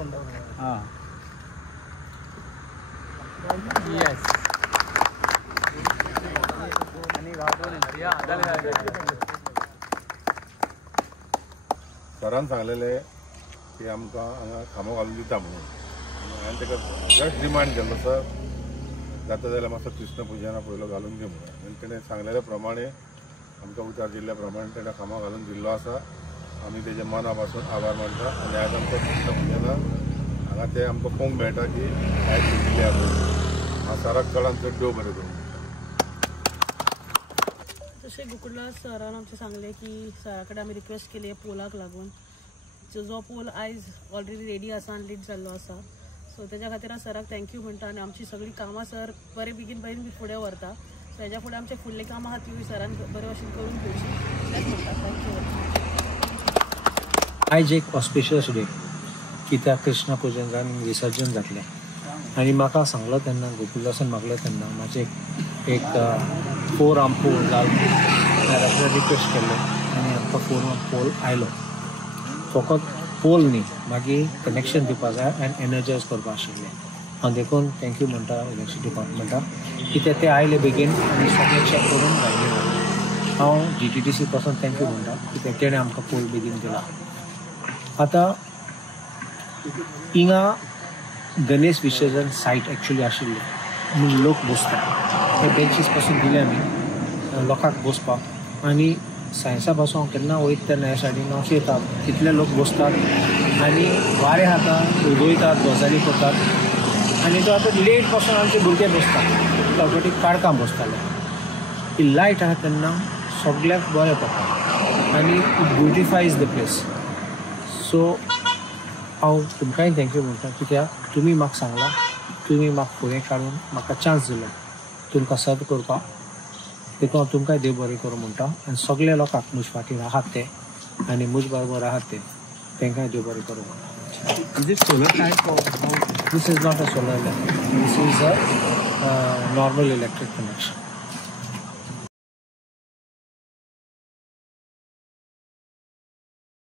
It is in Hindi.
हां येस सरान सांगलेले की आमकां हांगा खांबो घालून दिता म्हणून हांवें ताका जस्ट डिमांड केल्लो सर जाता जाल्यार मातसो कृष्ण पुजना पयलो घालून दी म्हणून आनी तेणें सांगलेल्या प्रमाणे आमकां उतर दिल्ल्या प्रमाणे तेणें खांबो घालून दिल्लो आसा आमी तेजे मना पासून आभार मानता आनी आयज आमकां कृष्ण पुजना हांगा ते आमकां पळोवंक मेळटा की आयज दिल्ली आसा हांव सराक चडांत चड देव बरें करूं जशें गोकुळदास सरान आमचे सांगले की सरा कडेन आमी रिक्वेस्ट केली पोलाक लागून जो पोल आयज ऑलरेडी रेडी आसा आनी लीड जाल्लो आसा सो तेज्या खातीर हांव सराक थँक्यू म्हणटा आनी आमची सगळीं कामां सर बरे बेगीन बेगीन फुडें व्हरता सो हेज्या फुडें आमचे फुडलीं कामां आहा तीवूय सरान बरे भशेन करून घेवची तेंच म्हणटा थँक्यू आयज एक ऑस्पिशियस डे कित्याक कृष्ण पुजन जावन विसर्जन जातलें आनी म्हाका सांगलो तेन्ना गोकुळदासान मागलो तेन्ना म्हाजे एक 4 आर्म पोल घालून रिक्वेस्ट केल्लो आनी आमकां 4 आर्म पोल आयलो फकत पोल न्ही मागीर कनेक्शन दिवपा जाय आनी एनर्जायज करपा आशिल्लें हांव देखून थँक्यू म्हणटा इलेक्ट्रिसिटी डिपार्टमेंटाक कित्याक ते आयले बेगीन आनी सगळें चॅक करून भायले हांव GTDC पासून थँक्यू म्हणटा कित्याक तेणें आमकां पोल बेगीन दिला आतां हिंगा गणेश विसर्जन सायट एक्चुली आशिल्ली म्हणून लोक बसता हे बेंचीस पासून दिले आमी लोकांक बसपाक आनी सायन्सा पासून हांव केन्ना वयता तेन्ना ह्या सायडीन हांव येतात कितले लोक बसतात आनी वारें खातात उजवयतात गजाली करतात आनी तो आतां लेट पासून आमचे भुरगे बसतात फावटी काळखां बसताले ही लायट आहा तेन्ना सगळ्याक बरें पडटा आनी इट ब्युटिफायज द प्लेस सो हांव तुमकांय थँक्यू म्हणटा कित्याक तुमी म्हाका सांगला तुमी म्हाका फुडें काडून म्हाका चान्स दिलो तुमकां सर्व करपाक देखून हांव तुमकांय देव बरें करूं म्हणटा आनी सगळे लोकांक म्हजे फाटीर आहात ते आनी म्हजे बरोबर आहात ते तांकांय देव बरें करूं म्हणटा this is not a solar light this is a normal electric connection